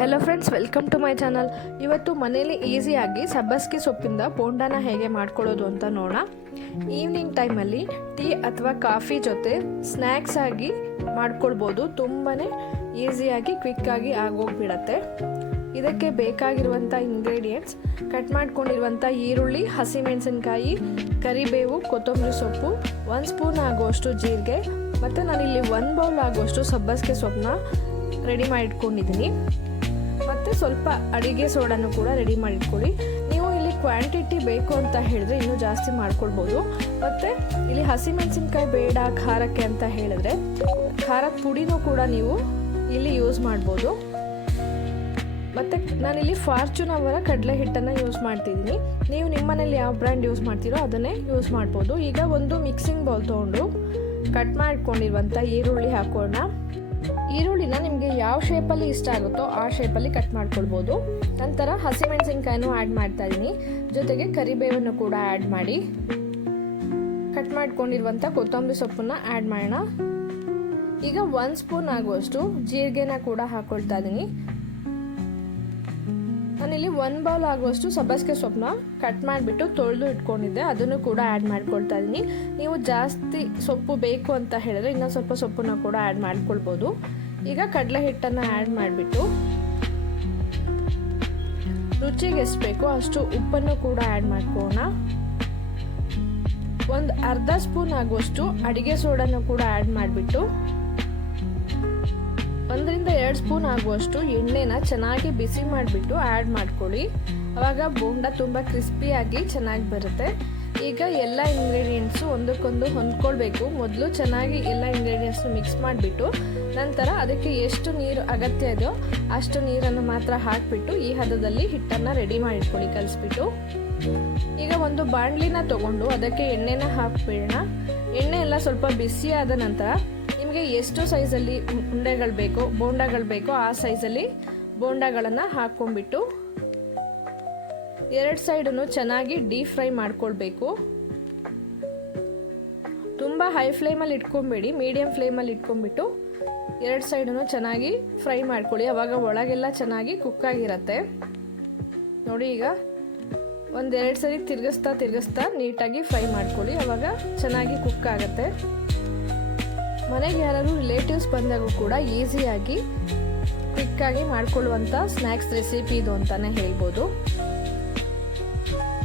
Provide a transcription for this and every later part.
Hello friends welcome to my channel ಇವತ್ತು ಮನೇಲಿ ಈಸಿಯಾಗಿ ಸಬ್ಬಸ್ಗೆ ಸೊಪ್ಪಿಂದ ಪೋಂಡಾನ ಹೇಗೆ ಮಾಡ್ಕೊಳ್ಳೋದು ಅಂತ ನೋಡೋಣ. ಈವ್ನಿಂಗ್ ಟೈಮಲ್ಲಿ ಟೀ ಅಥವಾ ಕಾಫಿ ಜೊತೆ ಸ್ನ್ಯಾಕ್ಸ್ ಆಗಿ ಮಾಡ್ಕೊಳ್ಬೋದು. ತುಂಬಾ ಈಸಿಯಾಗಿ ಕ್ವಿಕ್ಕಾಗಿ ಆಗೋಗ್ಬಿಡತ್ತೆ. ಇದಕ್ಕೆ ಬೇಕಾಗಿರುವಂಥ ಇಂಗ್ರೀಡಿಯೆಂಟ್ಸ್ ಕಟ್ ಮಾಡ್ಕೊಂಡಿರುವಂಥ ಈರುಳ್ಳಿ, ಹಸಿಮೆಣಸಿನ್ಕಾಯಿ, ಕರಿಬೇವು, ಕೊತ್ತಂಬರಿ ಸೊಪ್ಪು ಒಂದು ಸ್ಪೂನ್ ಆಗುವಷ್ಟು ಜೀರಿಗೆ, ಮತ್ತು ನಾನಿಲ್ಲಿ ಒಂದು ಬೌಲ್ ಆಗುವಷ್ಟು ಸಬ್ಬಸ್ಗೆ ಸೊಪ್ಪನ್ನ ರೆಡಿ ಮಾಡಿಟ್ಕೊಂಡಿದ್ದೀನಿ. ಮತ್ತು ಸ್ವಲ್ಪ ಅಡಿಗೆ ಸೋಡನ್ನು ಕೂಡ ರೆಡಿ ಮಾಡಿಟ್ಕೊಳ್ಳಿ. ನೀವು ಇಲ್ಲಿ ಕ್ವಾಂಟಿಟಿ ಬೇಕು ಅಂತ ಹೇಳಿದ್ರೆ ಇನ್ನೂ ಜಾಸ್ತಿ ಮಾಡ್ಕೊಳ್ಬೋದು. ಮತ್ತು ಇಲ್ಲಿ ಹಸಿಮೆಣಸಿನ್ಕಾಯಿ ಬೇಡ, ಖಾರಕ್ಕೆ ಅಂತ ಹೇಳಿದ್ರೆ ಖಾರದ ಪುಡಿನೂ ಕೂಡ ನೀವು ಇಲ್ಲಿ ಯೂಸ್ ಮಾಡ್ಬೋದು. ಮತ್ತು ನಾನಿಲ್ಲಿ ಫಾರ್ಚೂನ್ ಅವರ ಕಡಲೆ ಹಿಟ್ಟನ್ನು ಯೂಸ್ ಮಾಡ್ತಿದ್ದೀನಿ. ನೀವು ನಿಮ್ಮನೇಲಿ ಯಾವ ಬ್ರ್ಯಾಂಡ್ ಯೂಸ್ ಮಾಡ್ತೀರೋ ಅದನ್ನೇ ಯೂಸ್ ಮಾಡ್ಬೋದು. ಈಗ ಒಂದು ಮಿಕ್ಸಿಂಗ್ ಬೌಲ್ ತೊಗೊಂಡು ಕಟ್ ಮಾಡ್ಕೊಂಡಿರುವಂಥ ಈರುಳ್ಳಿ ಹಾಕೋಣ. ಈರುಳ್ಳಿನ ನಿಮಗೆ ಯಾವ ಶೇಪಲ್ಲಿ ಇಷ್ಟ ಆಗುತ್ತೋ ಆ ಶೇಪಲ್ಲಿ ಕಟ್ ಮಾಡ್ಕೊಳ್ಬೋದು. ನಂತರ ಹಸಿಮೆಣಸಿನ್ಕಾಯಿನೂ ಆ್ಯಡ್ ಮಾಡ್ತಾ ಇದ್ದೀನಿ ಜೊತೆಗೆ ಕರಿಬೇವನ್ನು ಕೂಡ ಆ್ಯಡ್ ಮಾಡಿ. ಕಟ್ ಮಾಡ್ಕೊಂಡಿರುವಂಥ ಕೊತ್ತಂಬರಿ ಸೊಪ್ಪನ್ನು ಆ್ಯಡ್ ಮಾಡೋಣ. ಈಗ ಒಂದು ಸ್ಪೂನ್ ಆಗುವಷ್ಟು ಜೀರಿಗೆನ ಕೂಡ ಹಾಕ್ಕೊಳ್ತಾ ಇದ್ದೀನಿ ನಾನಿಲ್ಲಿ ಒಂದು ಬೌಲ್ ಆಗುವಷ್ಟು ಸಬ್ಬಸಿಗೆ ಸೊಪ್ಪನ್ನ ಕಟ್ ಮಾಡಿಬಿಟ್ಟು ತೊಳೆದು ಇಟ್ಕೊಂಡಿದ್ದೆ. ಅದನ್ನು ಕೂಡ ಆ್ಯಡ್ ಮಾಡ್ಕೊಳ್ತಾ ಇದ್ದೀನಿ. ನೀವು ಜಾಸ್ತಿ ಸೊಪ್ಪು ಬೇಕು ಅಂತ ಹೇಳಿದ್ರೆ ಇನ್ನೊಂದು ಸ್ವಲ್ಪ ಸೊಪ್ಪನ್ನ ಕೂಡ ಆ್ಯಡ್ ಮಾಡ್ಕೊಳ್ಬೋದು. ಈಗ ಕಡಲೆ ಹಿಟ್ಟನ್ನು ಆ್ಯಡ್ ಮಾಡಿಬಿಟ್ಟು ರುಚಿಗೆ ಎಷ್ಟು ಬೇಕೋ ಅಷ್ಟು ಉಪ್ಪನ್ನು ಕೂಡ ಆ್ಯಡ್ ಮಾಡ್ಕೋಣ ಒಂದು ಅರ್ಧ ಸ್ಪೂನ್ ಆಗುವಷ್ಟು ಅಡುಗೆ ಸೋಡನ್ನು ಕೂಡ ಆ್ಯಡ್ ಮಾಡಿಬಿಟ್ಟು ಒಂದರಿಂದ ಎರಡು ಸ್ಪೂನ್ ಆಗುವಷ್ಟು ಎಣ್ಣೆನ ಚೆನ್ನಾಗಿ ಬಿಸಿ ಮಾಡಿಬಿಟ್ಟು ಆ್ಯಡ್ ಮಾಡ್ಕೊಳ್ಳಿ. ಆವಾಗ ಬೋಂಡ ತುಂಬ ಕ್ರಿಸ್ಪಿಯಾಗಿ ಚೆನ್ನಾಗಿ ಬರುತ್ತೆ. ಈಗ ಎಲ್ಲ ಇಂಗ್ರೀಡಿಯೆಂಟ್ಸು ಒಂದಕ್ಕೊಂದು ಹೊಂದ್ಕೊಳ್ಬೇಕು. ಮೊದಲು ಚೆನ್ನಾಗಿ ಎಲ್ಲ ಇಂಗ್ರೀಡಿಯೆಂಟ್ಸು ಮಿಕ್ಸ್ ಮಾಡಿಬಿಟ್ಟು ನಂತರ ಅದಕ್ಕೆ ಎಷ್ಟು ನೀರು ಅಗತ್ಯ ಇದೆಯೋ ಅಷ್ಟು ನೀರನ್ನು ಮಾತ್ರ ಹಾಕಿಬಿಟ್ಟು ಈ ಹದದಲ್ಲಿ ಹಿಟ್ಟನ್ನು ರೆಡಿ ಮಾಡಿಟ್ಕೊಳ್ಳಿ, ಕಲಿಸ್ಬಿಟ್ಟು. ಈಗ ಒಂದು ಬಾಣಲಿನ ತಗೊಂಡು ಅದಕ್ಕೆ ಎಣ್ಣೆನ ಹಾಕ್ಬಿಡೋಣ. ಎಣ್ಣೆ ಎಲ್ಲ ಸ್ವಲ್ಪ ಬಿಸಿಯಾದ ನಂತರ ನಿಮಗೆ ಎಷ್ಟು ಸೈಜಲ್ಲಿ ಉಂಡೆಗಳು ಬೇಕೋ, ಬೋಂಡಗಳು ಬೇಕೋ, ಆ ಸೈಜಲ್ಲಿ ಬೋಂಡಗಳನ್ನು ಹಾಕ್ಕೊಂಡ್ಬಿಟ್ಟು ಎರಡು ಸೈಡನ್ನು ಚೆನ್ನಾಗಿ ಡೀಪ್ ಫ್ರೈ ಮಾಡ್ಕೊಳ್ಬೇಕು. ತುಂಬ ಹೈ ಫ್ಲೇಮಲ್ಲಿ ಇಟ್ಕೊಂಬೇಡಿ ಮೀಡಿಯಮ್ ಫ್ಲೇಮಲ್ಲಿ ಇಟ್ಕೊಂಡ್ಬಿಟ್ಟು ಎರಡು ಸೈಡನ್ನು ಚೆನ್ನಾಗಿ ಫ್ರೈ ಮಾಡ್ಕೊಳ್ಳಿ. ಅವಾಗ ಒಳಗೆಲ್ಲ ಚೆನ್ನಾಗಿ ಕುಕ್ಕಾಗಿರತ್ತೆ ನೋಡಿ ಈಗ ಒಂದೆರಡು ಸರಿ ತಿರುಗಿಸ್ತಾ ತಿರ್ಗಿಸ್ತಾ ನೀಟಾಗಿ ಫ್ರೈ ಮಾಡ್ಕೊಳ್ಳಿ. ಅವಾಗ ಚೆನ್ನಾಗಿ ಕುಕ್ ಮನೆಗೆ ಯಾರಾದರೂ ರಿಲೇಟಿವ್ಸ್ ಬಂದಾಗೂ ಕೂಡ ಈಸಿಯಾಗಿ ಕ್ವಿಕ್ಕಾಗಿ ಮಾಡಿಕೊಳ್ಳುವಂಥ ಸ್ನ್ಯಾಕ್ಸ್ ರೆಸಿಪಿ ಇದು ಅಂತಲೇ ಹೇಳ್ಬೋದು.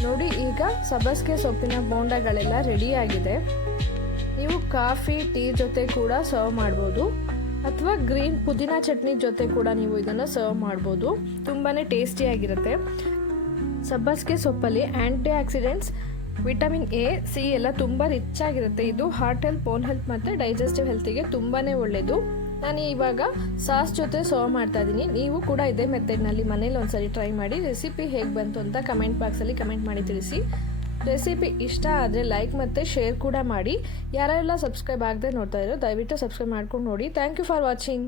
ನೋಡಿ, ಈಗ ಸಬಸ್ಗೆ ಸೊಪ್ಪಿನ ಬೋಂಡಗಳೆಲ್ಲ ರೆಡಿಯಾಗಿದೆ ನೀವು ಕಾಫಿ ಟೀ ಜೊತೆ ಕೂಡ ಸರ್ವ್ ಮಾಡ್ಬೋದು. ಅಥವಾ ಗ್ರೀನ್ ಪುದೀನ ಚಟ್ನಿ ಜೊತೆ ಕೂಡ ನೀವು ಇದನ್ನು ಸರ್ವ್ ಮಾಡ್ಬೋದು. ತುಂಬಾ ಟೇಸ್ಟಿಯಾಗಿರುತ್ತೆ ಸಬ್ಬಸ್ಗೆ ಸೊಪ್ಪಲ್ಲಿ antioxidants vitamin A, C ಎಲ್ಲ ತುಂಬ ರಿಚ್ ಆಗಿರುತ್ತೆ. ಇದು ಹಾರ್ಟ್ ಹೆಲ್ತ್ ಬೋನ್ ಹೆಲ್ತ್ ಮತ್ತು ಡೈಜೆಸ್ಟಿವ್ ಹೆಲ್ತಿಗೆ ತುಂಬಾ ಒಳ್ಳೆಯದು ನಾನು ಇವಾಗ ಸಾಸ್ ಜೊತೆ ಸರ್ವ್ ಮಾಡ್ತಾ ಇದ್ದೀನಿ. ನೀವು ಕೂಡ ಇದೇ ಮೆಥಡ್ನಲ್ಲಿ ಮನೇಲಿ ಒಂದ್ಸರಿ ಟ್ರೈ ಮಾಡಿ. ರೆಸಿಪಿ ಹೇಗೆ ಬಂತು ಅಂತ ಕಮೆಂಟ್ ಬಾಕ್ಸಲ್ಲಿ ಕಮೆಂಟ್ ಮಾಡಿ ತಿಳಿಸಿ. ರೆಸಿಪಿ ಇಷ್ಟ ಆದರೆ ಲೈಕ್ ಮತ್ತು ಶೇರ್ ಕೂಡ ಮಾಡಿ. ಯಾರೆಲ್ಲ ಸಬ್ಸ್ಕ್ರೈಬ್ ಆಗದೆ ನೋಡ್ತಾ ಇರೋ ದಯವಿಟ್ಟು ಸಬ್ಸ್ಕ್ರೈಬ್ ಮಾಡ್ಕೊಂಡು ನೋಡಿ. Thank you for watching